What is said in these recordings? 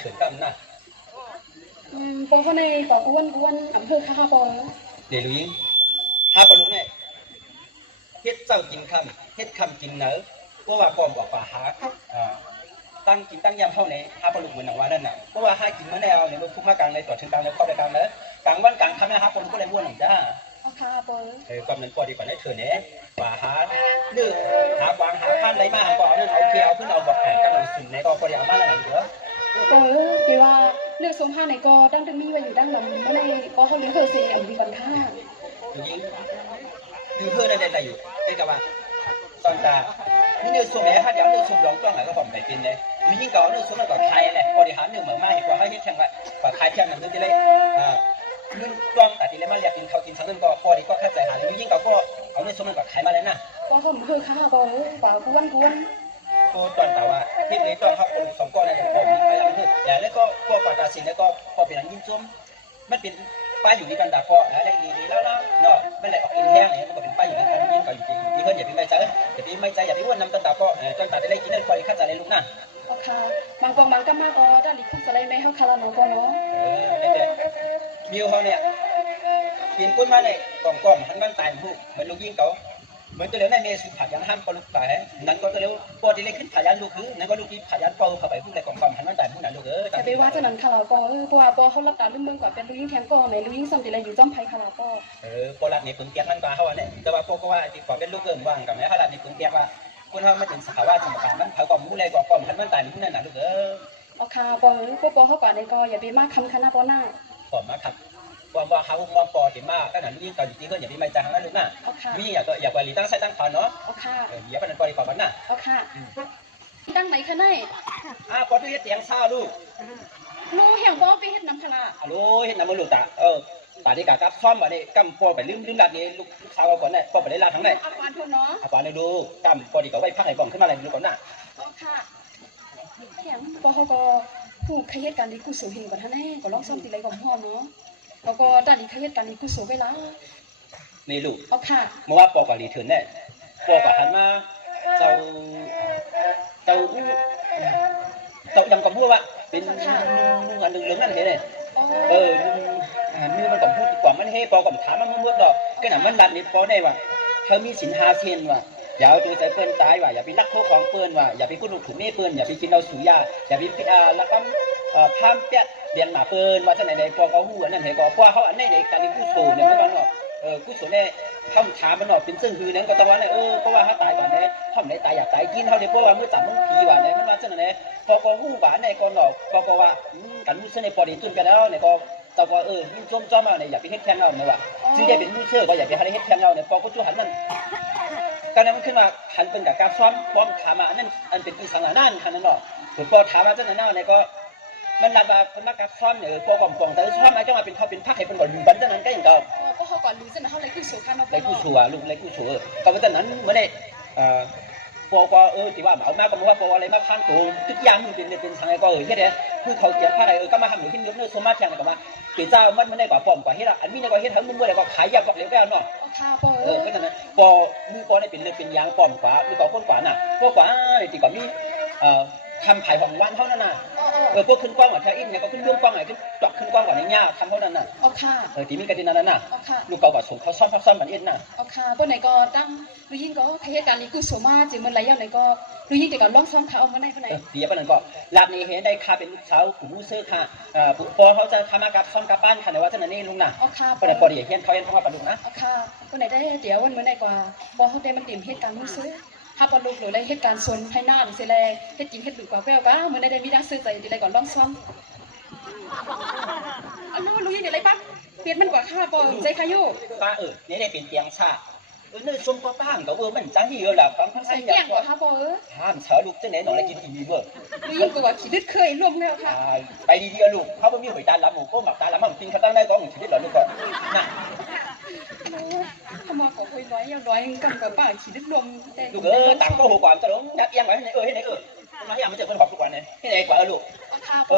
เฉินกันนะปอเขาในปอกวนอำเภอข้าปอเดี๋ยวรู้ยิงถ้าปลุกเนี่ยเฮ็ดเจ้ากินคำเฮ็ดคำกินเนื้อเพราะว่าปอมบอกว่าหาตั้งกินตั้งยำเท่านี้ถ้าปลุกเหมือนหนังว่านั่นน่ะเพราะว่าหากินเมื่อแนวเนี่ยมันทุกภาคกลางในต่อถึงกลางในข้อใดกลางเลยกลางวันกลางค่ำนะครับปลุกก็เลยม้วนหนังจ้าข้าปอกำนันปอดีกว่าได้เถิดเนี่ยว่าหาเลือกหาวางหาข้ามไรมาหาปอนั่นเอาเคียวขึ้นเอาบอกแผนกำลังสุนในก็พอดีเอามาแล้วหนังเยอะดีว่าเลือกทรงผ้าในก็ดั้งจะมีไว้อยู่ดั้งลำเมื่อในก็เขาเลี้ยงเธอเสียเอาดีกว่าข้ายิงดูเพื่อนนั่นได้อยู่ได้กับว่าตอนตานี่เนื้อส่วนไหนถ้าเดี๋ยวเนื้อส่วนหลงต้องไหนก็ผมได้กินเลยมียิ่งก่อนเนื้อส่วนมันก่อนไทยเลยพอดีหาเนื้อเหมือนมาเห็นว่าเขาเฮ็ดแข่งว่าก่อนไทยแข่งหนังเนื้อที่เลยนึ่งจ้องแต่ที่เลยมาเรียกกินข้าวกินทั้งนั้นก็พอดีก็แค่ใจหามียิ่งก่อนก็เอาเนื้อส่วนมันก่อนไทยมาเลยนะก็เขาเหมือนข้าปอเปล่ากวนก็ตอนแต่ว่าที่นี้ต้องเขาคนสองก้อนในผมไปแล้วคือแล้วก็ก่อนตัดสินแล้วก็พอเป็นอันยิ่งจุ่มมันเป็นป้ายอยู่ที่กันดาพอแล้วได้ดีแล้วเนาะไม่ได้ออกกินแห้งเนี่ยมันก็เป็นป้ายอยู่ที่กันยิ่งก่อนอยู่ที่เพื่อนอย่าไปไม่ใจอย่าไปไม่ใจอย่าไปอ้วนน้ำต้นตาพอต้นตาได้ได้กินได้คอยข้าใจเลยลูกนะโอเคบางกองบางก็มากก็ได้ลิขิตสไลด์ไม่เขาคาราโนก็เนาะมิวเขาเนี่ยปีนก้นมาเนี่ยกล่อมหันมันตายผู้เหมือนลูกยิ่งเขาเหมือนตัวเลี้ยงในเมสุผ่ายันห้ามปลุกตายนั้นก็ตัวเลี้ยงปอดีเลยขึ้นผ่ายันลูกคือนั้นก็ลูกที่ผ่ายันปอเข้าไปผู้ใดกล่อมหันมันตายผู้นั้นลูกแต่ไปว่าจะนั้นคาราปอเพราะว่าปอเขารับตาลุ่มเมืองกว่าเป็นลูกยิ่งแทงปอในลูกยิ่งสัมติเลยอยู่จ้องไผ่คาราปอปอรัดในปึงเตียกนั่นกว่าเขาเนี่ยแต่ว่าปอก็ว่าที่ก่อนเป็นลูกเกินว่างกับแม่เขารัดในปึงเตียกว่าคนเขาไม่ถึงสภาวะสมการมันเขากล่อมผู้ใดกล่อมหันมันตายผู้นั้นน่ะลูกโอเคปอพวกปอเขากว่าในก็อย่าไปมากคำคณะปอหน้าปอมาครับว่าเขามองปอถึงมากขนาดยิ่งตอนอยู่ที่เพื่อนอย่าไปไม่ใจทางนั้นเลยนะวิ่งอยากไปลีตั้งใส่ตั้งขอนเนาะอย่าไปนั่นปอดีกว่ามันนะตั้งไหนคะเนี่ยปอดูเฮ็ดเสียงซาลูกลูกเห็นปอไปเฮ็ดน้ำพลาลูกเฮ็ดน้ำมันลูกตาตาดีกากับซ้อมวันนี้กำปอไปลืมลาดนี้ลูกสาวก่อนเนี่ยปอไปได้ลาทั้งไหนอาปานทุนเนาะอาปานเลยดูกำปอดีกว่าไว้พักให้ปอมขึ้นมาอะไรดูก่อนนะค่ะเห็นปอเขาก็ผู้ขยันการดีกุศลเห็นก่อนท่านแน่ก็ลองซ้อมตีไรก่อนพ่อเนาะแล้วก็ตอนนี้ขยันการดีกุศลเวลานี่ลูกค่ะเมื่อว่าปอกว่ารีเทิร์นเนี่ยปอกว่าหันมาเจ้ายังกับพูดว่าเป็นอันหนึ่งเหลืองนั่นเห็นเลยนี่มันกับพูดกว่ามันให้ปอกับถามมันเมื่อดอกก็หนามันรัดนี่ปอได้ว่าเขามีสินหาเซนว่าอย่าเอาตัวใจเปิ้นตายว่าอย่าไปลักโคของเปิ้นว่าอย่าไปพูดถูกเม่เปิ้นอย่าไปกินเอาสุยาอย่าไปแล้วก็พามเปียเรียนหมาเปิ้นว่าจะไหนในพอเขาหูอันนั้นเห็นก็เพราะเขาอันนี้ในการกู้โสเนี่ยไม่บ้างหรอกกู้โสเนี่ยทำถามมันหน่อยเป็นซึ่งคือนั้นก็ต้องว่าเนี่ยเพราะว่าเขาตายก่อนเนี่ยทำไหนตายอยากตายกินเขาเนี่ยเพราะว่าเมื่อจับมึงผีว่าเนี่ยมันว่าจะไหนพอเขาหูหวานในก่อนหรอกก็ว่ากันมือเส้นในพอดีจุนกันแล้วเนี่ยก็เจ้าก็ยิ่งจ้อมมาเนี่ยอย่าไปเฮ็ดแทงเราเนี่ยว่าซึ่งได้เป็นมือเชื่อก็อย่าไปให้เฮ็ดแทงเราเนี่ยพอก็จู่หันมันการนั้นมันขึ้นมาหันเป็นกับการซ้อมป้อมถามมาอันนั้นอันเป็นอีสังหานั่นคันนั้นหรอกถูกพอถามมาจังนั้นเนี่ยก็มันรับมาเป็นมากับซ้อมเนี่ยพอกล่อมแต่ซ้อมมาจะมาเป็นเขาเป็นพักให้เป็นก่อนบันจังนั้นก็อย่างก็เขาก่อนรู้จังนั้นเขาเลยกู้โซ่ข้ามมาเลยกู้โซ่ลูกเลยกู้โซ่ก็บันจังนั้นเมื่อได้พอก็ที่ว่าเอามาก็มาว่าพออะไรมาพันตัวทุกอย่างมันเป็นทางไอ้ก็แค่เนี้ยคือเขาเกี่ยวผ้าอะไรก็มาทำหรือที่ยกเนื้อโซมาแทงก็มาเกี่ยวเจ้ามันได้กว่าป้อมกว่าเฮ็ดอันนี้ในกว่าเฮ็ดทั้งมึงเมื่อไรก็ขายยาปอกเหลวแก้วเนาะก็ฉะนั้นปอมือปอได้เป็นยางป้อมกว่ามือปอคนกว่าน่ะพวกกว่าที่กว่ามีทำไผ่ของวันเท่านั้นน่ะพวกขึ้นกว้างกว่าแท้อินเนี่ยก็ขึ้นเรื่องกว้างไหนขึ้นจอกขึ้นกว้างกว่าในหญ้าทำเท่านั้นน่ะที่มีกระดิ่งนั้นน่ะลูกเก่ากับส่งเขาซ่อมเหมือนอินน่ะพวกไหนก็ตั้งดูยิ่งก็ขยันการนี้กู้โสมาจีมันไรอย่างไหนก็ดูยิ่งแต่ก็ล่องซ้อมเขาเอามาในคนไหนเดี๋ยวปนั้นก็ลาดนี้เห็นได้ค่าเป็นลูกสาวผู้ซื้อค่ะพอเขาจะทำมากับซ่อมกับป้านค่ะในว่าเจ้าหน้าที่ลุงน่ะพอได้พอดีเห็นเขาเห็นเขาว่าปลุกนะพวกไหนได้เดี๋ยววันเมื่อไหร่กว่าพอเขาได้มันเตรียมเหตุการณ์ลูกซื้อถ้าปลุกหรือได้เหตุการณ์ส่วนภายหน้าหรือเสแลเหตุจริงเหตุหลุดกว่าแววก็เหมือนได้มีดังซื้อใจดีเลยก่อนล่องซ้อมอันนั้นรู้ยังไงไรปะเปลี่ยนมันกว่าข้าปอใจขยุป้านี่ได้เป็นเตียงชาเนื้อส้มก็ป้างก็มันจังที่หลับฟังทั้งสิ้นอย่างกว่าข้าปอห้ามเสือลูกเจ้าไหนหนองอะไรกินอีเบอร์รู้ยังกว่าขี้ดึกเคยร่วมแล้วค่ะไปดีๆลูกเขาไม่มีหอยตาล้ำหมูก็หมักตาล้ำมันกินเขาตั้งได้ก็หมูชีวิตหล่อลูกก่อนน่ะทำมาขอคุยร้อยยังร้อยกันกับป้าขี้ดึกลมลูกต่างก็หัวกว่าจะลงนัดเอียงไว้ให้ไหนให้ไหนมาให้มันจะเป็นขอบทุกวันเลยให้ไหนกว่าลูก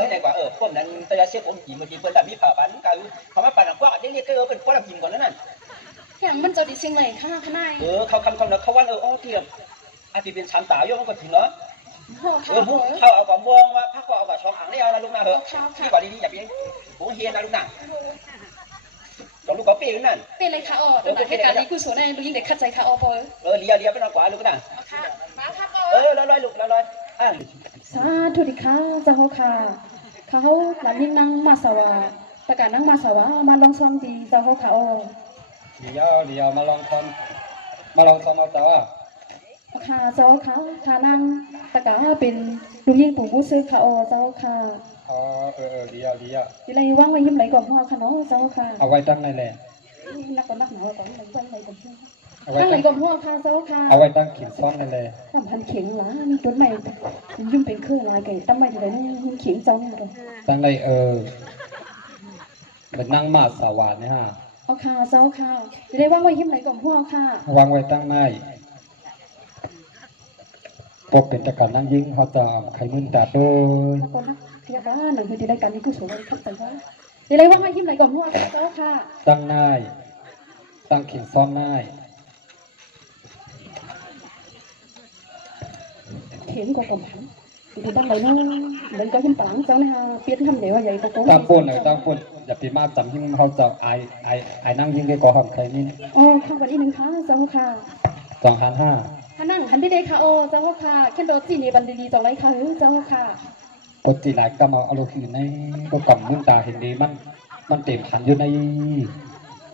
ให้ไหนกว่าพวกนั้นตะเสียผมกินเมื่อกี้เพิ่นแต่มีผ่าปันกันเขามาปั่นกว่าเรียกก็เป็นพวกเรากินก่อนนั่นอย่างมันจะดีเชียงใหม่ข้างนายเขาคำแล้วเขาว่าเที่ยงอาจจะเป็นชามตาโยมันก็จริงเนาะ พ่อ เอ ค่ะ อเขาเอากับวงว่าพักก็เอากับช่องอ่างนี่เอานะลูกนะเหอะที่กว่าดีๆอย่าไปผมเฮียนนะลูกนะกับลูกกับปีนั่น เป็นไรคะอ๋อแต่เหตุการณ์นี้กุศลในลูกยิ่งเด็กขัดใจค่ะอ๋อพอ เลียไปนอนกว่าลูกนะ ค่ะมาค่ะพอ ลอยลูกลอยอ่ะ สาธุดิค่ะเจ้าค่ะเขาหลานยิ่งนั่งมาสวาประกาศนั่งมาสวามาลองซ้อมดีเจ้าค่ะอ๋อ เดี๋ยวมาลองทำเอาต่อ ค่ะเจ้าค่ะค่ะนั่งประกาศเป็นลูกยิ่งปู่ผู้ซื้อค่ะอ๋อเจ้าค่ะ อ๋อเดี๋ยว อยู่ไรว่างไว้ยิ้มไหลก่อนพ่อค่ะเนาะเจ้าค่ะ เอาไว้ตั้งในแหละ นักก่อนนักหนาวก่อนไหลก่อนไหลก่อน เอาไว้ ตั้งไหล ตั้ง ก่อนพ่อค่ะเจ้าค่ะ เอาไว้ตั้งขิงซ้อนในแหละ ทำพันเข็งหลามีต้นใหม่ยุ่งเป็นเครื่องลายไก่ตั้งใหม่อยู่เลยนี่เข็งเจ้าเนี่ยเลย ตั้งในเป็นนั่งมาสวรรค์เนี่ยฮะ เอาค่ะเจ้าค่ะอยู่ไรว่างไว้ยิ้มไหลก่อนพ่อค่ะ วางไว้ตั้งในพวกเป็นตะการนั่งยิงเขาจะไข่มึนตาโดย นักก่อนนักพยาบาลหนังคือที่รายการนี้กูสวยครับแต่ว่าอยู่ไรว่างไว้ยิ้มไหลก่อนพ่อค่ะเจ้าค่ะ ตั้งในตั้งขิงซ้อนใน เข็งก่อนก่อนthì đang lấy nó lấy cái hình tảng cho nên biết thăm để mà vậy có ตั้งปุ่นตั้งปุ่นอย่าไปมาจำยิงเขาจะไอนั่งยิงได้ก่อหำไข่นี่ ô không phải đi nâng khá sao kha 2,500 khả năng hắn đi đây kha ô sao kha cái đồ gì này bạn đi trong lấy kha hướng sao kha ปกติหลายก็มาเอาลูกคืนในก็กำมึนตาเห็นดีมันเต็มขันอยู่ใน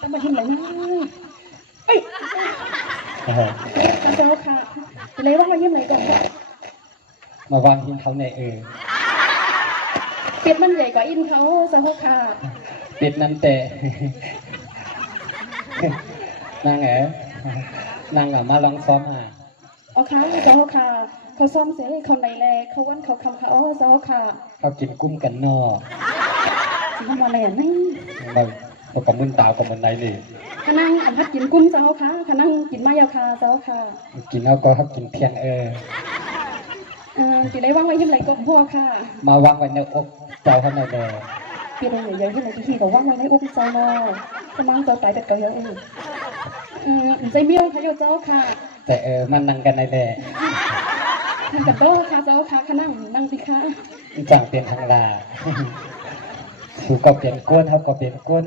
sao mà hình lấy sao kha lấy bác mà hình lấy còn มาวางหินเขาในbiếtมันใหญ่กว่าอินเขาsao kha ปิดนั้นแต่ นางนางมาลองซ้อมอ่ะ ô khá sao khaเขาซ้อมเสร็จเขาในแลเขาวันเขาคำเขาsao kha เขากินกุ้มกันนอ chỉ không mà lẻ này เรากับมึนตากับมึนในเลย khả năng ăn hát kín cung sao khả năng kín mai kha sao kha กินแล้วก็เขากินเพียงthì lấy văng lại hiếm lại cũng hoa kha มาวางไว้ในอกเจ้าเขาในแด bây giờ nhảy hiếm lại cái gì có văng lại lấy ôm sao lo cái mang tao tại đất cầu yếu dây miêu thấy vô cháu kha แต่มันนั่งกันในแด มันกับโตkha cháu kha khả năng thì kha จังเป็นทางลาสูก็เปลี่ยนก้นเขาก็เปลี่ยนก้น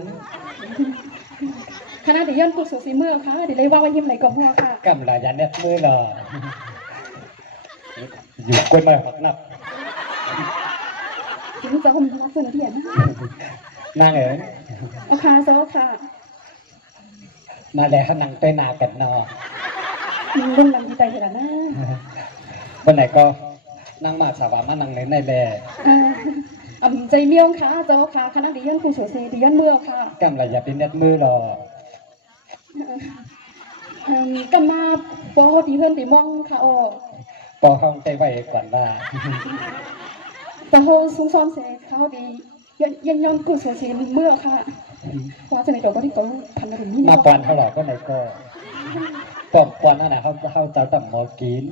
khả năng thì dân phụ số xí mưa kha thì lấy văng lại hiếm lại cũng hoa kha กำลายันเน็ตมือหรออยู่ก้นมาหักนับ chúng cháu không có phần thiện นาง kha cháu kha มาแล้วเขานั่งใต้นากันนอ đừng làm gì tay thì là na วันไหนก็นั่งมาสาวามานั่งในแด dây miêu kha cháu kha khả năng thì dân phụ số xí thì dân mưa kha กำลาอย่าเป็นเน็ตมือหรอ cầm ma bò thì hơn thì mong kha ô ปอห้องใจไว้ก่อนว่า แต่เขาซุ้มซ้อมเสร็จเขาดียังย้อนกูเสียสีเมื่อค่ะว่าจะในตัวก็ที่เขาพันมาถึงนี่ มาปอนเขาหรอก็ไหนก็ปอนนั่นแหละเขาจะต้องหมอกิน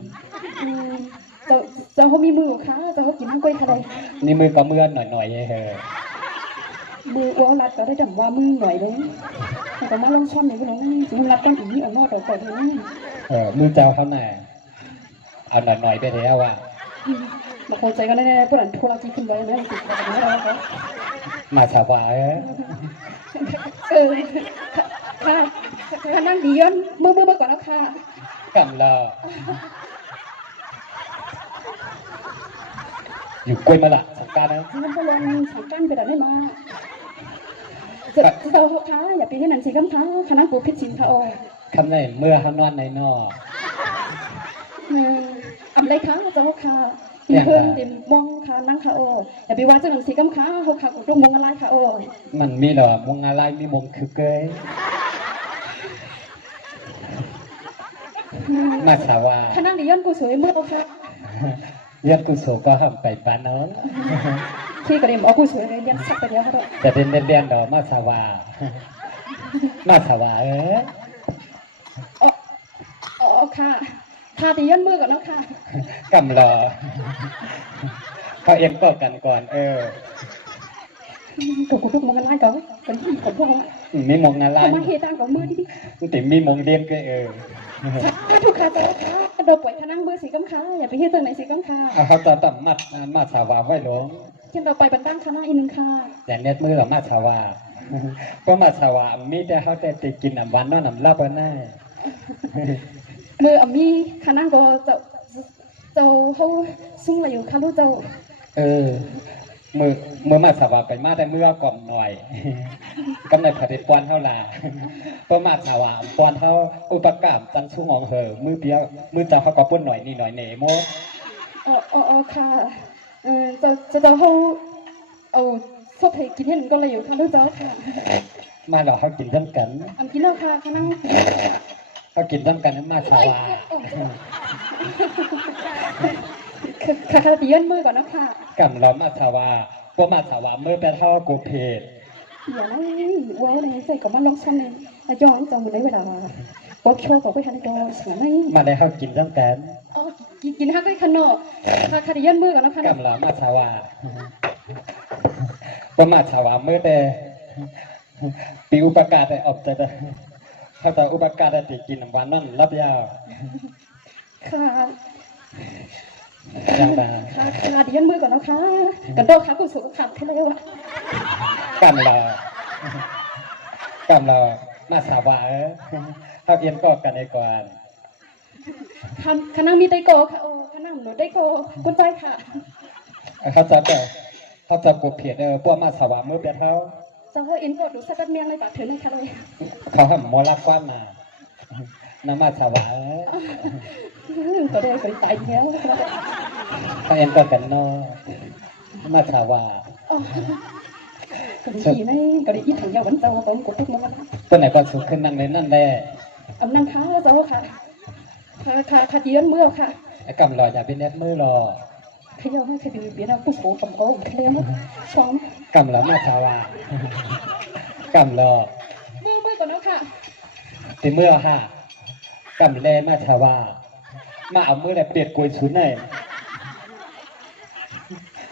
จะเขามีมือค่ะจะเขากินทั้งกล้วยอะไร นี่มือก็เมื่อนหน่อยเฮ้ย มืออ้วนรัดก็ได้จำว่ามือหน่อยเลยแต่มาลงช่อมในพวกนั้นจริงรัดต้องอีกอ่ะนอดอกไปเลย มือเจ้าเขาหน่อยเอาหน่อยไปแล้วอ่ะ บางคนใจก็ได้ผู้หลังทัวร์ที่ขึ้นไปไม่ติดอะไรนะ มาสบาย ค่ะค่ะนั่งดีย้อนมือก่อนแล้วค่ะ กำลาอยู่กล้วยมาละสงการนะ มันก็ลงสังกัดไปแต่ได้มาจะเราท้าอย่าไปให้นันสีกำท้าคณะกูพิจิตรค่ะโอ้ คำไหนเมื่อเขานอนในนอ อะไรคะเจ้าค่ะมีเพื่อนติมมองค่ะนั่งค่ะโอ้อย่าไปว่าเจ้าหนังสีกำค้าเขาค่ะกูต้องมองอะไรค่ะโอ้ มันมีเหรอมงอะไรมีมงคือเกยมาสาวา คณะดิยันกูสวยเมื่อค่ะ เรียนกุศลก็ห้ามไปปานน้อง ที่กระเด็นเอากูสวยเลยยันสักไปเดียวค่ะ จะเป็นเรียนดอกมาสาวามาสาวาอ๋อค่ะค่ะดิยันเมื่อก่อนแล้วค่ะ กำรอเขาเอ็มก็กันก่อนกูต้องมองอะไรก่อนเป็นที่ผมพวก มีมงอะไร มาเฮตังของมือดิ ติมีมงเรียนก็ถูกค่ะเจ้าค่ะ โดนป่วยขนั่งเบอร์สีกำค้าอย่าไปเฮ็ดตัวไหนสีกำค้า เขาจะตัดมาสาวาไว้หลง เช่นเราไปบันตั้งคณะอีกหนึ่งค่ะ แต่เน็ตมือเรามาสาวาก็มาสาวามีแต่เขาแต่ติกินน้ำวันนั่นน้ำลาบแน่ มืออมีคณะก็เจ้าเขาซุ่มอะไรอยู่ค่ะลูกเจ้า มือมาสาวาไปมาแต่เมื่อก่อนหน่อยกำในผลิตปอนเท่าลาก็มาสาวาปอนเท่าอุปกรรมตันชุ่งของเหอมือเดียวมือเจ้าเขาก็ป้นหน่อยนี่หน่อยเนโม อ๋อค่ะเจ้าเขาเอาซบให้กินเห็นก็เลยอยู่ค่ะลูกเจ้าค่ะ มาเราเขากินทั้งกัน อันกินแล้วค่ะคณะ เขากินทั้งกันมาสาวา ค่ะเดี๋ยวมือก่อนนะค่ะ กำเรามาสาวาพวกมาสาวามือเป็นเท่ากูเพจ เดี๋ยวนะว้าวในใส่กับมันลองซ้ำเลยย้อนจังได้เวลาบอกโชว์กับไปทันก็สมัย มาได้เขากินทั้งกัน อ๋อกินฮักได้ขนมค่ะเดี๋ยวมือก่อนนะค่ะ กำเรามาสาวาพวกมาสาวามือแต่ปีอุปการได้ออกแต่เขาแต่อุปการได้ติกินวันนั่นรับยาว ค่ะ ยาวดา ค่ะเดี๋ยวมือก่อนนะคะกันโดดขาคุณสุขภาพเท่าไรวะ กำเรามาสาวาเขาเอียนก็กันในก่อน คณะมีไดโกค่ะโอ้คณะหนูไดโกกุญใจค่ะ เขาจะกูเพจพวกมาสาวามือเป็นเท่า เจ้าเอ็นก็ดูสักเมียงเลยปะถือในค่ะเลย เขาทำโมลักกว้านมาน้ำมาสวะ ก็ได้ก็ตายแล้ว เขาเอ็นก็กันเนาะน้ำมาสวะ ก็ดีนี่ก็ได้อีถังยาวันเจ้าต้องกดทุกมัน ตัวไหนก็สุขขึ้นนั่งในนั่นแหละ อำนังค้าเจ้าค่ะค่ะเยือนเมื่อค่ะ ไอ้กำรออย่าเป็นเน็ตมือรอ ขยอไม่เคยเปลี่ยนผู้โผล่กับโอ้เคลียร์ช้อน กำรอมาสวะกำรอ เมื่อก่อนนะค่ะ ตีเมื่อฮะกำแลมาสวะมาเอามือแหละเปียกกุยชุนเลย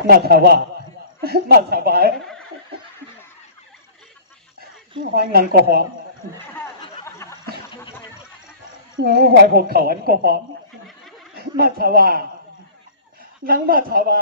มาสวะมาสวะหอยงันก็หอมหอยภูเขาอันก็หอมมาสวะนังมาสวะ